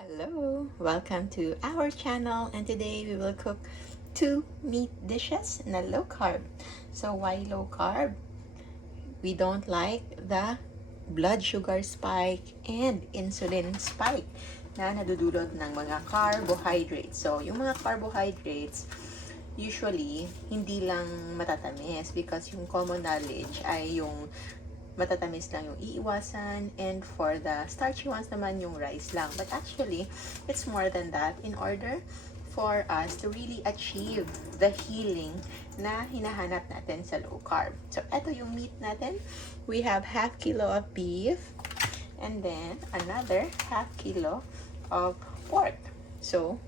Hello, welcome to our channel, and today we will cook two meat dishes na low carb. So why low carb? We don't like the blood sugar spike and insulin spike na nadudulot ng mga carbohydrates. So yung mga carbohydrates usually hindi lang matatamis because yung common knowledge ay yung matatamis lang yung iiwasan, and for the starchy ones naman yung rice lang. But actually, it's more than that in order for us to really achieve the healing na hinahanap natin sa low carb. So, eto yung meat natin. We have half kilo of beef and then another half kilo of pork. So,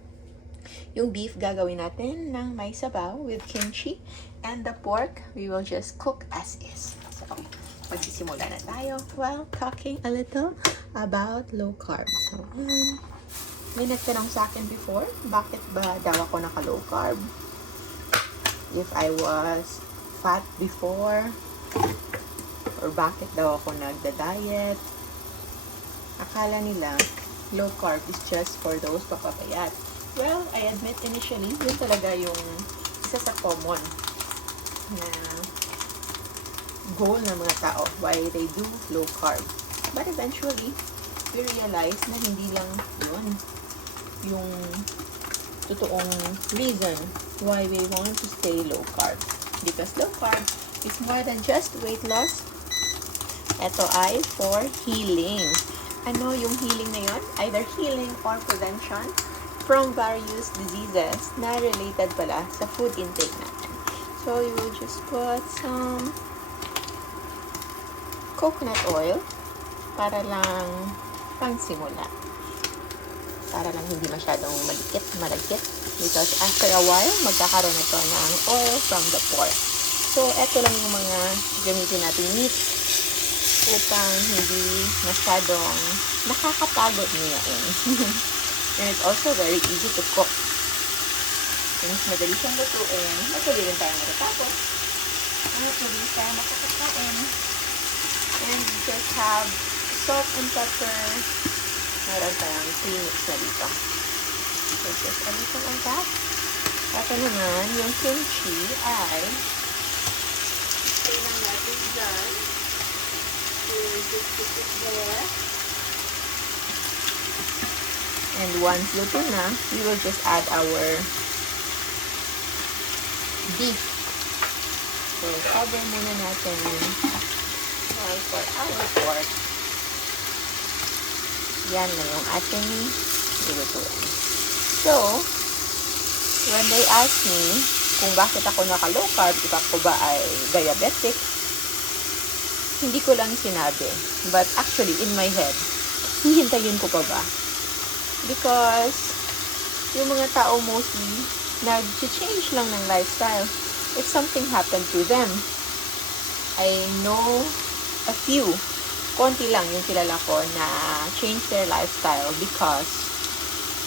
yung beef gagawin natin ng may sabaw with kimchi, and the pork we will just cook as is. So, magsisimula na tayo while talking a little about low carb. So, may nagtanong sa akin before, bakit ba daw ako naka-low carb? If I was fat before, or bakit daw ako nagda-diet? Akala nila, low carb is just for those papapayat. Well, I admit initially, yun talaga yung isa sa common na goal ng mga tao why they do low carb. But eventually, we realize na hindi lang yun yung totoong reason why we want to stay low carb. Because low carb is more than just weight loss. Ito ay for healing. Ano yung healing na yun? Either healing or prevention from various diseases na related pala sa food intake natin. So, you will just put some coconut oil para lang pangsimula. Para lang hindi masyadong malagkit. Because after a while, magkakaroon ito ng oil from the pork. So, eto lang yung mga gamitin natin meat upang hindi masyadong nakakapagod niyain. And it's also very easy to cook. Since madali siyang lutuin, madali rin tayo matatapos. Madali tayo makakakain. And just have salt and pepper. Meron tayong premix na dito. So, just a little of that. Ito naman, yung kimchi ay stay lang natin dyan. So, just put it there. And once luto na, we will just add our beef. So, cover muna natin for our pork. Yan na yung ating nilutuin. So, when they ask me kung bakit ako naka-low carb, if ako ba ay diabetic, hindi ko lang sinabi. But actually, in my head, hihintayin ko pa ba? Because, yung mga tao mostly, nag-change lang ng lifestyle if something happened to them. I know a few, konti lang yung kilala ko na change their lifestyle because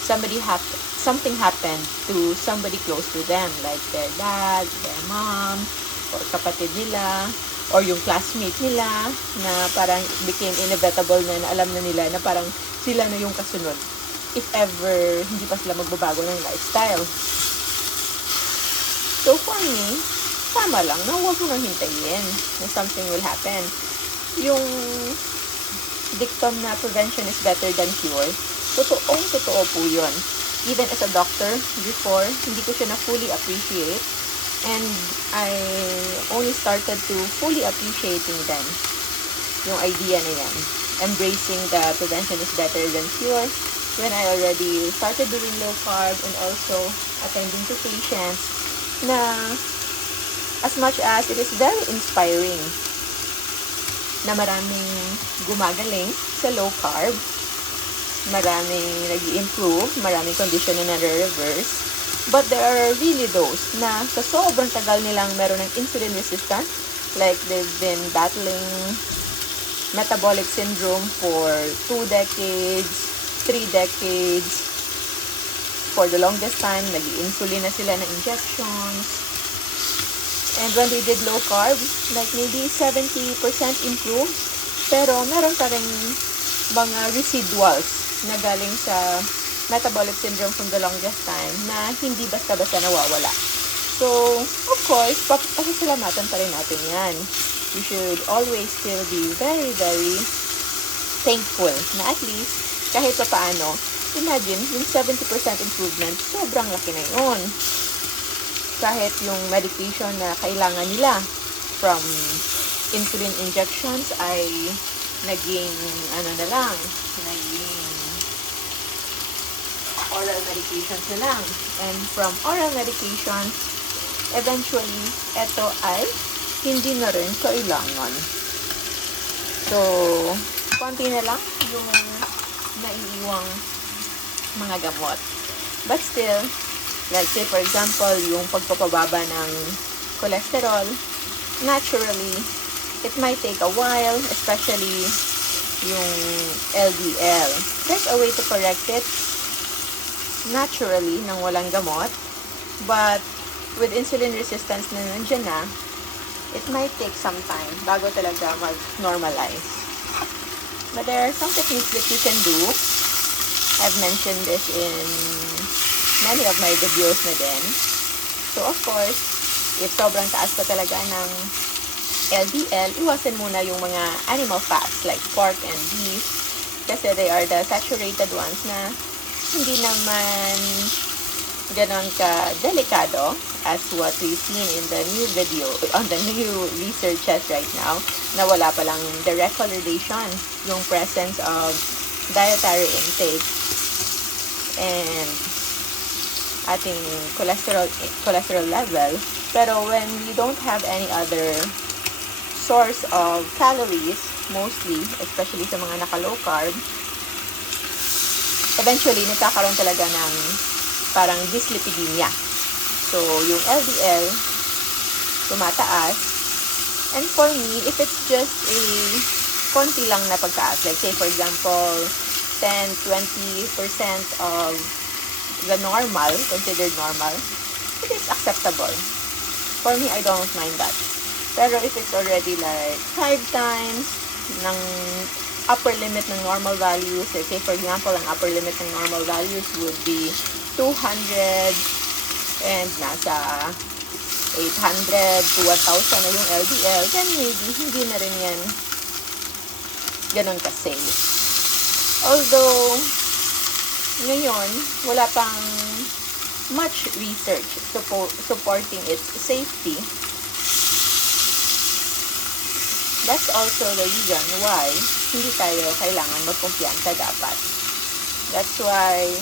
something happened to somebody close to them, like their dad, their mom, or kapatid nila, or yung classmate nila na parang became inevitable na alam na nila na parang sila na yung kasunod if ever hindi pa sila magbabago ng lifestyle. So for me, tama lang na huwag mo nang hintayin na something will happen. Yung dictum na prevention is better than cure, totoo po yun. Even as a doctor, before, hindi ko siya na fully appreciate, and I only started to fully appreciating them. Yung idea na yan. Embracing the prevention is better than cure when I already started doing low carb and also attending to patients na as much as it is very inspiring na maraming gumagaling sa low carb, maraming nag-i-improve, maraming condition na nare-reverse, but there are really those na sa sobrang tagal nilang meron ng insulin resistance, like they've been battling metabolic syndrome for 2 decades, 3 decades, for the longest time, nag-i-insulin na sila ng injections. And when they did low carb, like maybe 70% improved, pero meron pa rin mga residuals na galing sa metabolic syndrome from the longest time na hindi basta-basta nawawala. So, of course, pasasalamatan pa rin natin yan. You should always still be very, very thankful na at least, kahit pa paano, imagine, yung 70% improvement, sobrang laki na yun. Kahit yung medication na kailangan nila from insulin injections ay naging, naging oral medications na lang. And from oral medications, eventually, ito ay hindi na rin kailangan. So, konti na lang yung naiiwang mga gamot. But still, like say for example, yung pagpapababa ng cholesterol, naturally, it might take a while, especially yung LDL. There's a way to correct it naturally nang walang gamot, but with insulin resistance na nandiyan na, it might take some time bago talaga mag-normalize. But there are some techniques that you can do. I've mentioned this in many of my videos na din. So of course, if sobrang taas pa talaga ng LDL, iwasan muna yung mga animal fats like pork and beef kasi they are the saturated ones na hindi naman ganon ka-delikado as what we've seen in the new video, on the new researches right now, na wala palang direct correlation yung presence of dietary intake and ating cholesterol level. Pero when we don't have any other source of calories, mostly, especially sa mga naka-low carb, eventually, nagkakaroon talaga ng parang dyslipidemia. So, yung LDL, tumataas. And for me, if it's just a konti lang na pagtaas, like say for example, 10-20% of the normal, considered normal, it is acceptable. For me, I don't mind that. Pero if it's already like 5 times ng upper limit ng normal values, like say for example, ang upper limit ng normal values would be 200 and nasa 800 to 1,000 na yung LDL, then maybe hindi na rin yan ganun ka-safe. Although, ngayon, wala pang much research supporting its safety. That's also the reason why hindi tayo kailangan magkumpiyansa dapat. That's why,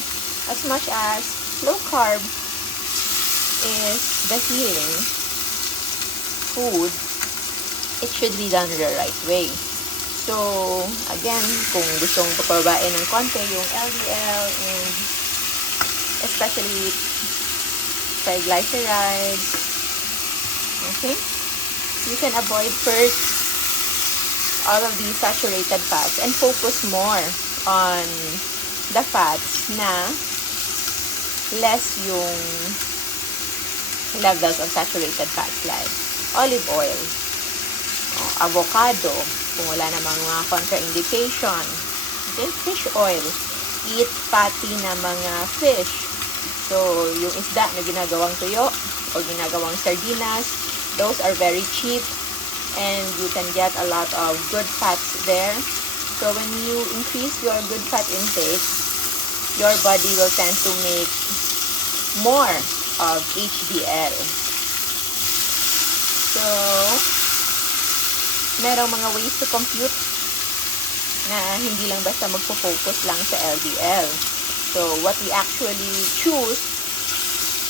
as much as low carb is the healing food, it should be done the right way. So, again, kung gustong papababain ng konti yung LDL and especially triglycerides, okay, you can avoid first all of these saturated fats and focus more on the fats na less yung levels of saturated fats like olive oil, avocado, kung wala namang mga contraindication, then fish oil, eat fatty na mga fish. So, yung isda na ginagawang tuyo o ginagawang sardinas, those are very cheap and you can get a lot of good fats there. So, when you increase your good fat intake, your body will tend to make more of HDL. So, merong mga ways to compute na hindi lang basta magpo-focus lang sa LDL. So, what we actually choose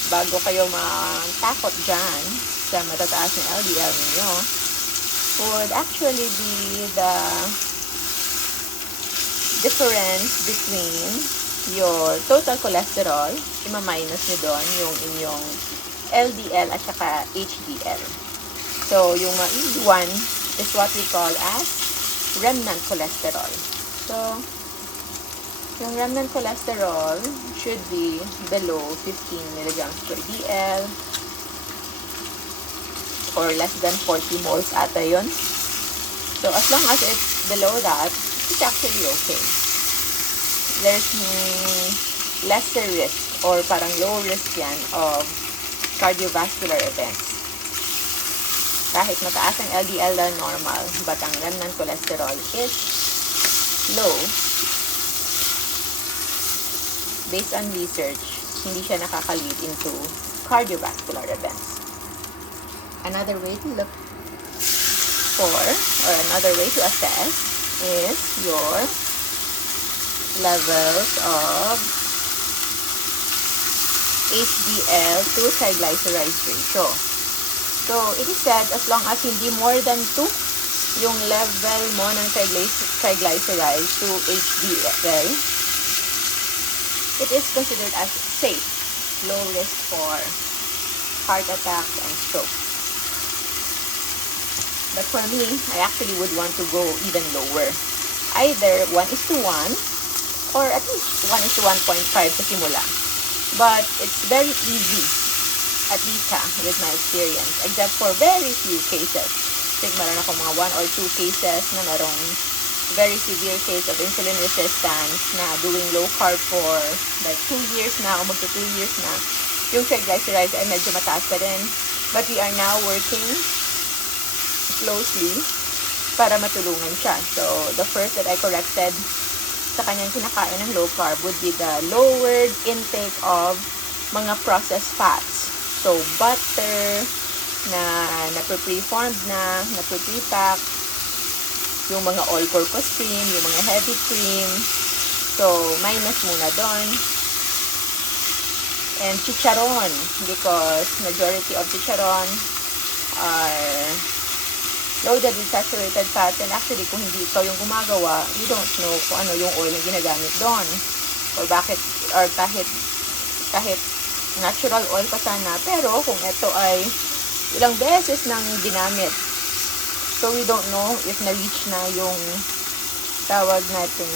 bago kayo matakot dyan sa matataas na LDL ninyo would actually be the difference between your total cholesterol, ima-minus nyo doon yung inyong LDL at saka HDL. So, yung maiiwan is what we call as remnant cholesterol. So, yung remnant cholesterol should be below 15 milligrams per DL or less than 40 moles ata yun. So, as long as it's below that, it's actually okay. there's lesser risk or parang low risk yan of cardiovascular events. Kahit mataas ang LDL na normal, but ang remnant cholesterol is low, based on research, hindi siya nakaka-lead into cardiovascular events. Another way to look for, or another way to assess, is your levels of HDL to triglycerides ratio. So, it is said as long as hindi more than 2 yung level mo ng triglycerides to HDL, it is considered as safe, low risk for heart attacks and stroke. But for me, I actually would want to go even lower. Either 1:1 or at least 1:1.5 sa simula. But it's very easy, at least with my experience, except for very few cases. I think meron ako mga 1 or 2 cases na merong very severe case of insulin resistance na doing low carb for like 2 years na o magto 2 years na. Yung triglycerides ay medyo mataas pa rin. But we are now working closely para matulungan siya. So, the first that I corrected sa kanyang kinakain ng low carb would be the lowered intake of mga processed fats. So, butter na pre-formed na pre-pack, yung mga all-purpose cream, yung mga heavy cream. So, minus muna doon. And chicharon, because majority of chicharon are loaded with saturated fats, and actually kung hindi ikaw yung gumagawa, you don't know kung ano yung oil na ginagamit doon, or bakit, or kahit natural oil pa sana, pero kung ito ay ilang beses nang ginamit, so we don't know if na-reach na yung tawag natin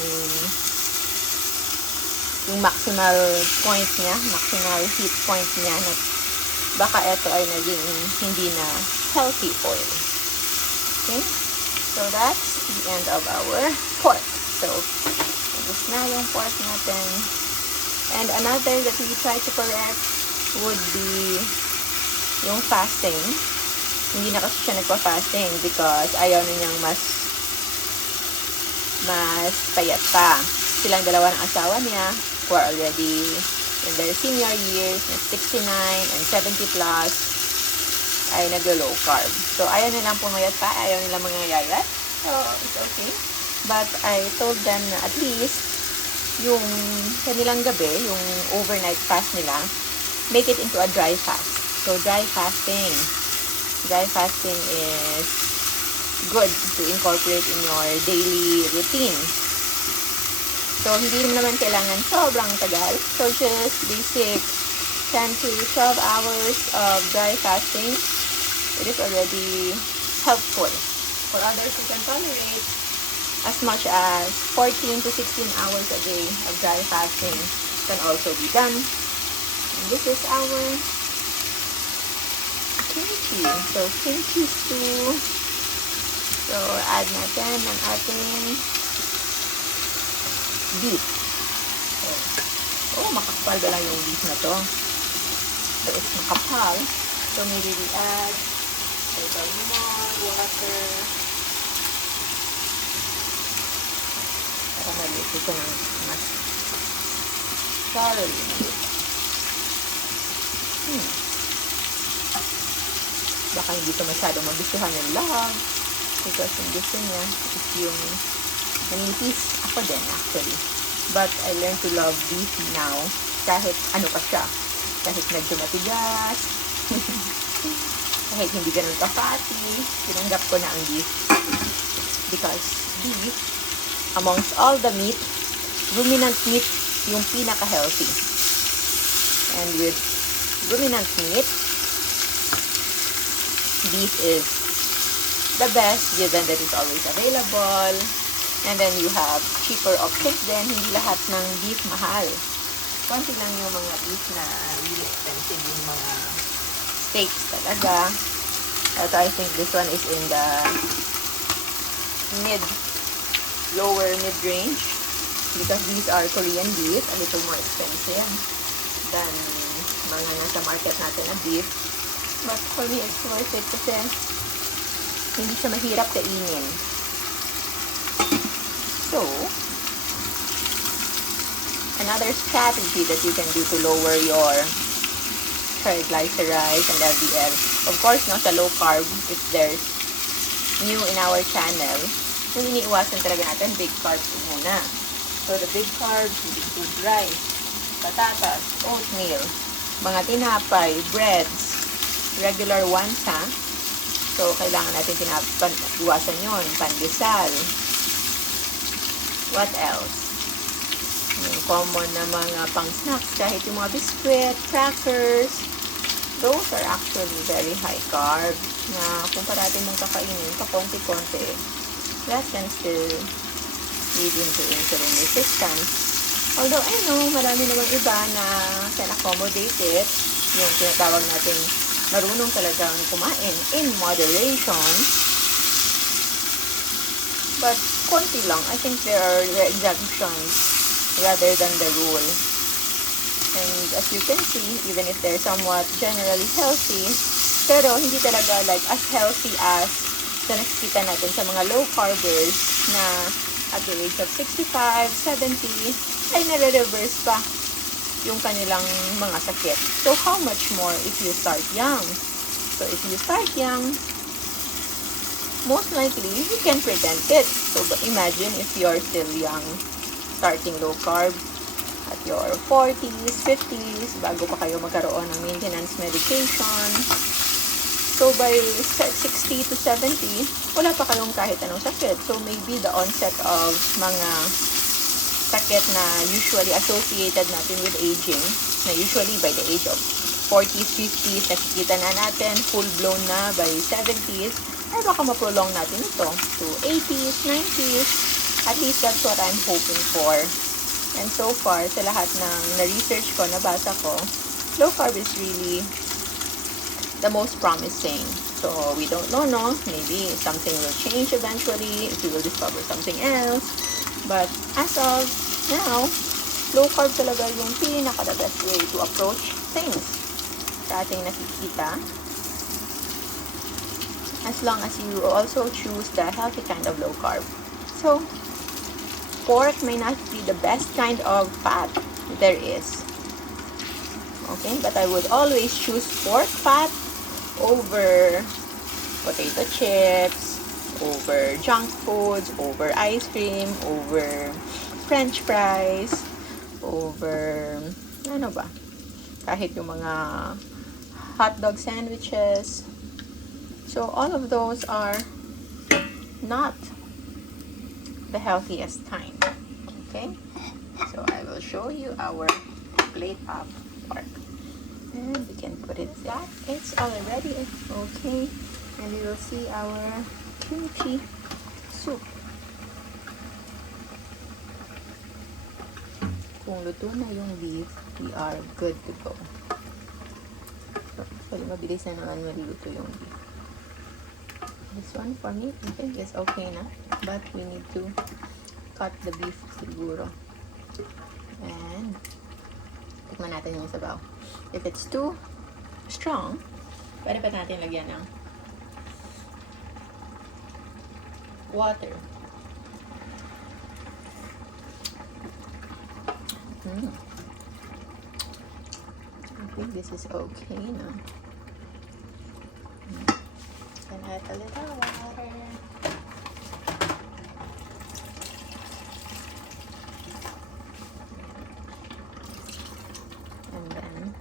yung maximal point niya, maximal heat point niya, na baka ito ay naging hindi na healthy oil. Okay? So, that's the end of our pork. So, tapos na yung pork natin. And another that we try to correct would be yung fasting. Hindi na kasi siya nagpa-fasting because ayaw na niyang mas payat pa. Silang dalawa ng asawa niya who are already in their senior years, 69 and 70 plus, ay naglo-low carb. So, ayaw nilang pumayat pa, ayaw nilang mangyayayat. So, it's okay. But I told them na at least yung kanilang gabi, yung overnight fast nila, make it into a dry fast. So, dry fasting. Dry fasting is good to incorporate in your daily routine. So, hindi naman kailangan sobrang tagal. So, just basic 10 to 12 hours of dry fasting. It is already helpful. For others who can tolerate, as much as 14 to 16 hours a day of dry fasting can also be done. And this is our kimchi. So, kimchi stew. So, add natin ang ating beef. So, makapal ba lang yung beef na to? So, it's makapal. So, maybe we add a little more water para maliit ito ng mas thoroughly. Baka hindi ito masyadong magustuhan ng love because yung gusto niya is yung manipis. Ako din actually. But I learned to love beef now kahit ano pa siya. Kahit medyo matigas. Kahit hindi ganun ka-fatty. Tinanggap ko na ang beef. Because beef, amongst all the meat, ruminant meat yung pinaka-healthy. And with ruminant meat, beef is the best given that it's always available. And then you have cheaper options then. Hindi lahat ng beef mahal. Konti lang yung mga beef na really expensive, yung mga steaks talaga. At I think this one is in the lower mid range. because these are Korean beef, a little more expensive than mga nasa market natin na beef. But for me, it's worth it kasi hindi siya mahirap kainin. So, another strategy that you can do to lower your triglycerides and LDL. Of course, no, sa low carb, if there's new in our channel, yung iniiwasan talaga natin, big carbs muna. So, the big carbs, include rice, patatas, oatmeal, mga tinapay, breads, regular ones, ha? So, kailangan natin iwasan yun. Pandesal. What else? Yung common na mga pang-snacks, kahit yung mga biscuit, crackers, those are actually very high carb na kung parati mong kakainin, kakonti-konti, that can still lead into insulin resistance. Although, I know, marami namang iba na can accommodate it, yung tinatawag natin marunong talagang kumain in moderation. But, konti lang. I think there are exemptions rather than the rule. And as you can see, even if they're somewhat generally healthy, pero hindi talaga like as healthy as sa nakikita natin sa mga low carbers na at the age of 65, 70, ay nare-reverse pa yung kanilang mga sakit. So, how much more if you start young? So, if you start young, most likely, you can prevent it. So, imagine if you're still young, starting low carb at your 40s, 50s, bago pa kayo magkaroon ng maintenance medication. So, by 60 to 70, wala pa kayong kahit anong sakit. So, maybe the onset of mga sakit na usually associated natin with aging, na usually by the age of 40s, 50s, nakikita na natin, full-blown na by 70s, ay baka ma-prolong natin ito to 80s, 90s. At least that's what I'm hoping for. And so far, sa lahat ng na-research ko, nabasa ko, low carb is really the most promising. So, we don't know, no? Maybe something will change eventually if we will discover something else. But as of now, low carb talaga yung pinaka the best way to approach things sa ating nakikita. As long as you also choose the healthy kind of low carb. So, pork may not be the best kind of fat there is. Okay, but I would always choose pork fat over potato chips, over junk foods, over ice cream, over french fries, over, ano ba? Kahit yung mga hotdog sandwiches. So, all of those are not the healthiest kind. Okay? So, I will show you our plate of pork. And we can put it back. It's already okay. And we will see our kimchi soup. Kung luto na yung beef, we are good to go. So, mabilis na naman maluto yung beef. This one for me, I think is okay na. But we need to cut the beef siguro. And tikman natin yung sabaw. If it's too strong, pwede pa natin lagyan ng water. I think this is okay now. Can add a little water. And then,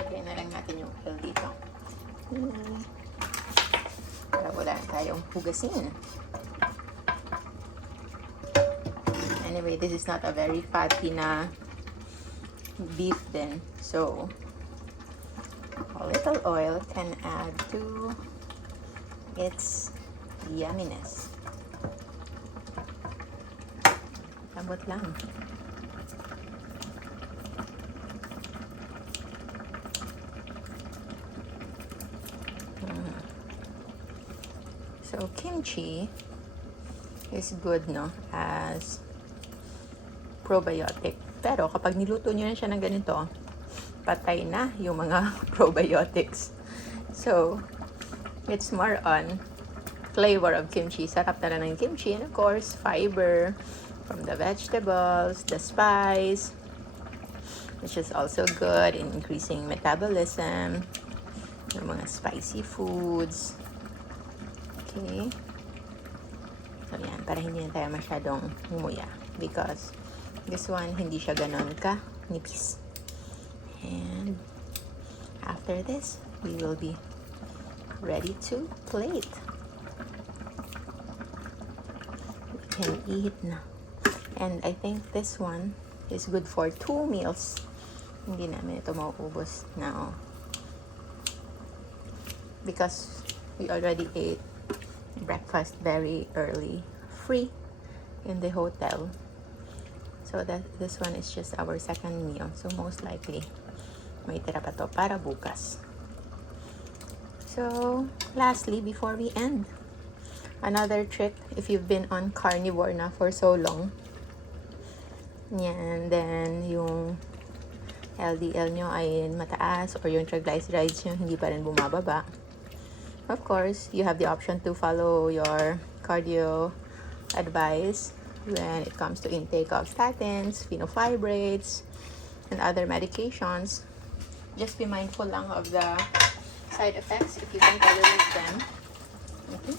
lagyan na lang natin yung oil dito. Para wala tayong hugasin. Anyway, this is not a very fatty na beef then. So, a little oil can add to its yumminess. Lambot lang. So, kimchi is good, no, as probiotic. Pero kapag niluto nyo na siya ng ganito, patay na yung mga probiotics. So, it's more on flavor of kimchi. Sarap na ng kimchi. And of course, fiber from the vegetables, the spice, which is also good in increasing metabolism. Yung mga spicy foods. Okay. So, yan. Para hindi na tayo masyadong humuya. Because this one, hindi siya ganon ka nipis. And after this, we will be ready to plate. We can eat na. And I think this one is good for 2 meals. Hindi namin ito mauubos na. Because we already ate breakfast very early, free in the hotel. So that this one is just our second meal. So most likely, may tira pa to para bukas. So lastly, before we end, another trick if you've been on carnivore na for so long, yan, then yung LDL nyo ay mataas or yung triglycerides nyo hindi pa rin bumababa. Of course, you have the option to follow your cardio advice when it comes to intake of statins, fenofibrates, and other medications. Just be mindful lang of the side effects if you can tolerate them. Okay.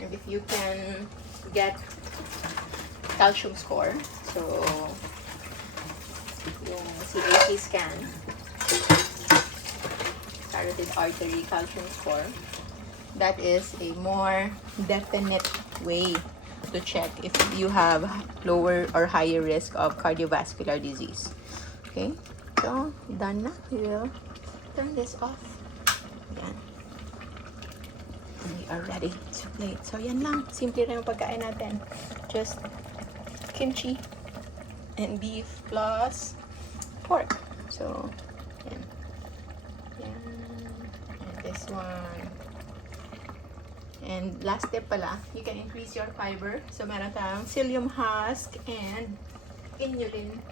And if you can get calcium score, so yung CAC scan, carotid artery calcium score, that is a more definite way to check if you have lower or higher risk of cardiovascular disease. Okay, so done na. We will turn this off. Yan. And we are ready to plate. So yan lang. Simple lang yung pagkain natin. Just kimchi and beef plus pork. So, yan. Yan. And this one. And last step pala, you can increase your fiber. So, meron tayong psyllium husk and inulin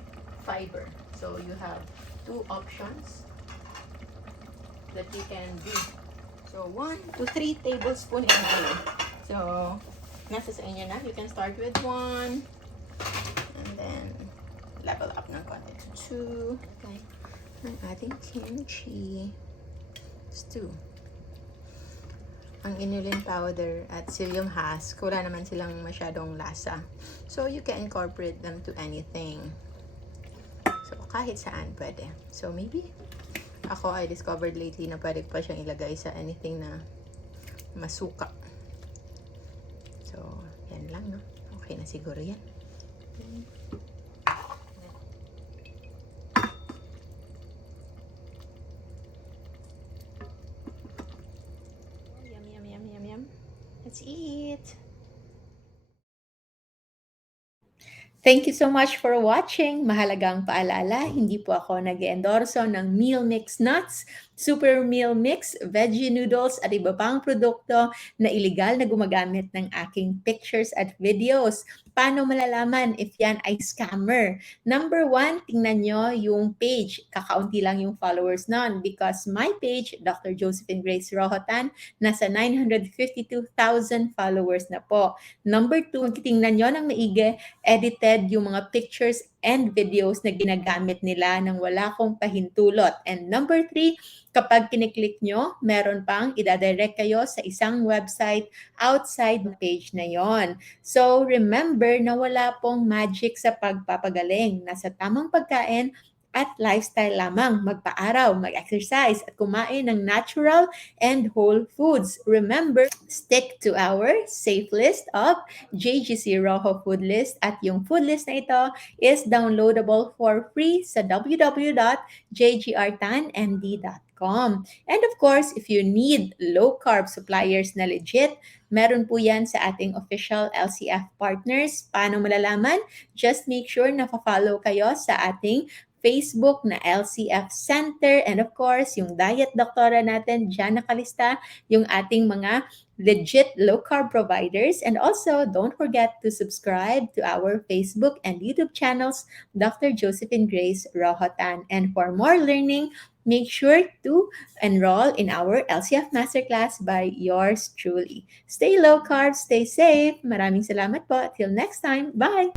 fiber. So, you have 2 options that you can do. So, 1 to 3 tablespoons in all. So, nasa sa inyo na. You can start with 1 and then level up ng konti to 2. Okay. Ang ating kimchi. It's 2. Ang inulin powder at psyllium husk, wala naman silang masyadong lasa. So, you can incorporate them to anything. So, kahit saan pwede. So, maybe, I discovered lately na pwede pa siyang ilagay sa anything na masuka. So, yan lang, no? Okay na siguro yan. Let's eat. Thank you so much for watching. Mahalagang paalala, hindi po ako nag-endorso ng meal mix nuts, super meal mix, veggie noodles at iba pang produkto na illegal na gumagamit ng aking pictures at videos. Paano malalaman if yan ay scammer? Number 1, tingnan nyo yung page. Kakaunti lang yung followers nun because my page, Dr. Josephine Grace Rojotan, nasa 952,000 followers na po. Number 2, tingnan nyo ng maigi, edited yung mga pictures and videos na ginagamit nila nang wala kong pahintulot. And number 3, kapag kiniklik nyo, meron pang idadirect kayo sa isang website outside the page na yon. So remember na wala pong magic sa pagpapagaling. Nasa tamang pagkain at lifestyle lamang, magpa-araw, mag-exercise at kumain ng natural and whole foods. Remember, stick to our safe list of JGC Rojo food list at yung food list na ito is downloadable for free sa www.jgrtanmd.com. And of course, if you need low-carb suppliers na legit, meron po yan sa ating official LCF partners. Paano malalaman? Just make sure na follow kayo sa ating Facebook na LCF Center, and of course, yung diet doktora natin, dyan nakalista yung ating mga legit low-carb providers. And also, don't forget to subscribe to our Facebook and YouTube channels, Dr. Josephine Grace Rohotan. And for more learning, make sure to enroll in our LCF Masterclass by yours truly. Stay low carb, stay safe. Maraming salamat po. Till next time. Bye!